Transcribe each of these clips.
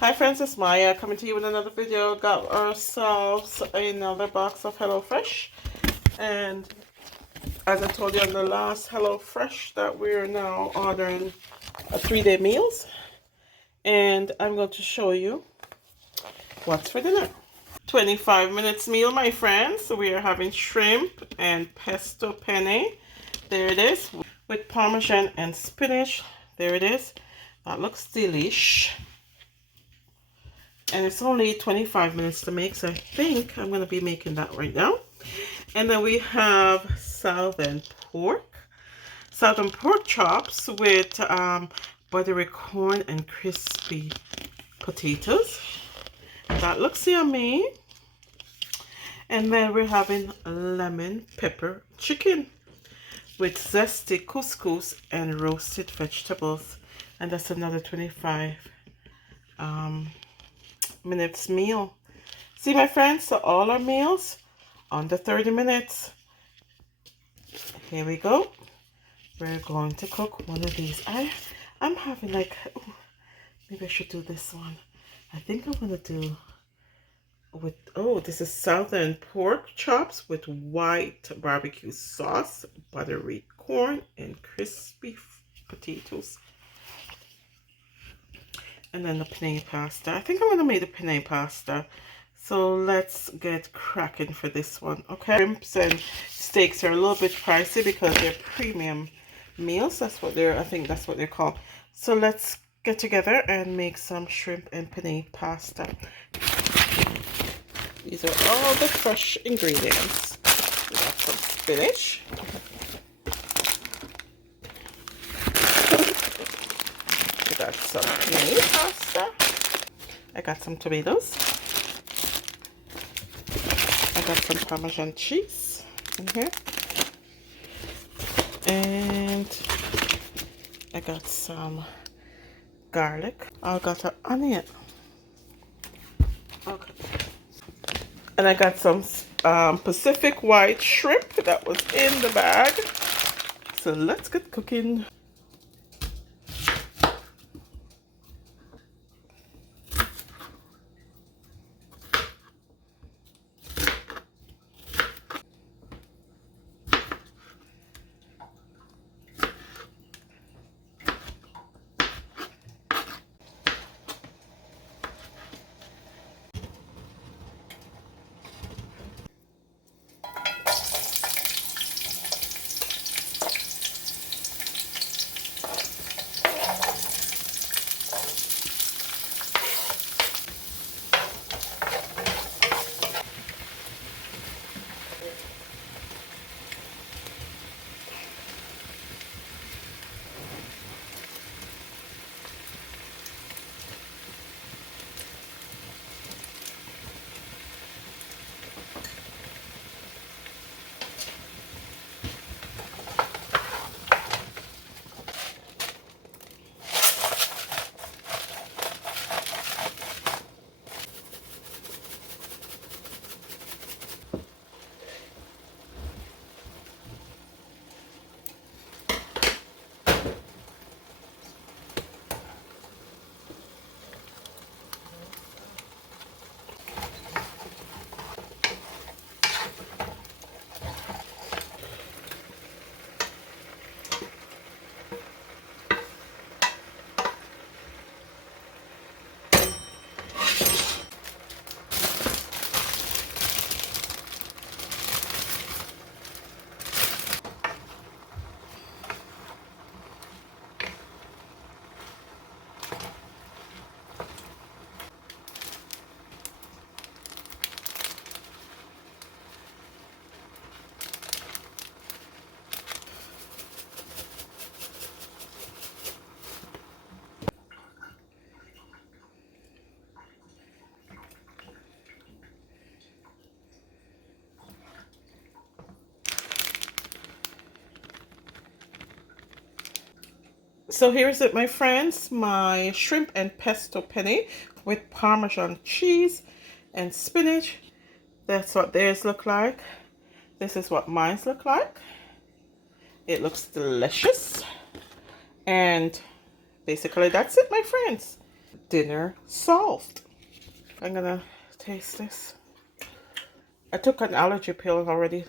Hi friends, it's Maya coming to you with another video. Got ourselves another box of HelloFresh, and as I told you on the last HelloFresh that we're now ordering a 3-day meals, and I'm going to show you what's for dinner. 25 minutes meal, my friends. So we are having shrimp and pesto penne. There it is, with parmesan and spinach. There it is. That looks delish. And it's only 25 minutes to make, so I think I'm going to be making that right now. And then we have southern pork chops with buttery corn and crispy potatoes. That looks yummy. And then we're having lemon pepper chicken with zesty couscous and roasted vegetables. And that's another 25 minutes meal. See, my friends, so all our meals under 30 minutes. Here we go. We're going to cook one of these. I'm having like, ooh, maybe I should do this one. I think I'm gonna do with, oh, this is southern pork chops with white barbecue sauce, buttery corn, and crispy potatoes. And then the penne pasta. I think I'm gonna make the penne pasta. So let's get cracking for this one. Okay, shrimps and steaks are a little bit pricey because they're premium meals. That's what they're, I think that's what they're called. So let's get together and make some shrimp and penne pasta. These are all the fresh ingredients. We got some spinach. We got some penne pasta. I got some tomatoes. I got some Parmesan cheese in here. And I got some garlic. I got an onion. Okay. And I got some Pacific white shrimp that was in the bag. So let's get cooking. So here's it, my friends, my shrimp and pesto penne with Parmesan cheese and spinach. That's what theirs look like. This is what mine's look like. It looks delicious. And basically that's it, my friends. dinner solved. I'm gonna taste this. I took an allergy pill already,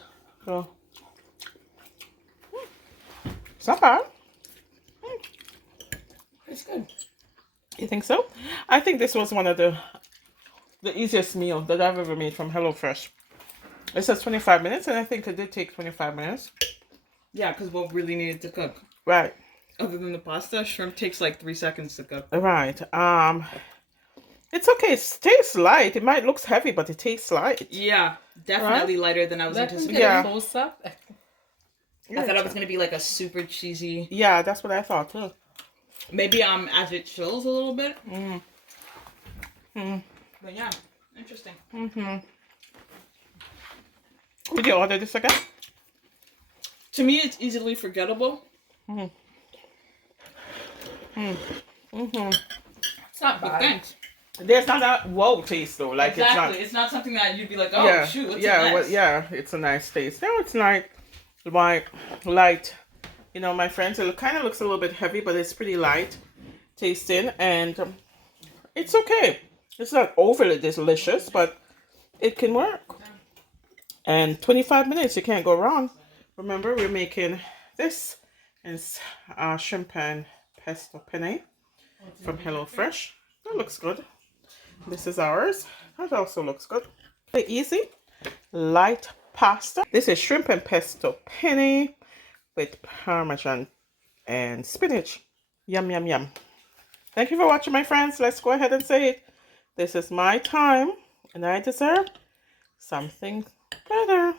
so it's not bad. It's good. You think so? I think this was one of the easiest meal that I've ever made from HelloFresh. It says 25 minutes, and I think it did take 25 minutes. Yeah, because what really needed to cook? Right. Other than the pasta, shrimp takes like 3 seconds to cook. Right. It's okay. It tastes light. It might look heavy, but it tastes light. Yeah, definitely lighter than I was anticipating. Yeah. Close up. I thought it was gonna be like a super cheesy. Yeah, that's what I thought too. Maybe as it chills a little bit. But yeah, interesting. Would you order this again? To me, it's easily forgettable. It's not But bad. thanks. There's not a wow taste though. Like Exactly. it's It's not something that you'd be like, oh not. shoot, what's Yeah. next? Well, yeah. It's a nice taste. No, it's like light. You know, my friends, it kind of looks a little bit heavy, but it's pretty light tasting, and it's okay. It's not overly delicious, but it can work. And 25 minutes, you can't go wrong. Remember, we're making this is shrimp and pesto penne from HelloFresh. That looks good. This is ours. That also looks good. Very easy, light pasta. This is shrimp and pesto penne with parmesan and spinach. Yum, yum, yum. Thank you for watching, my friends. Let's go ahead and say it. This is my time, and I deserve something better.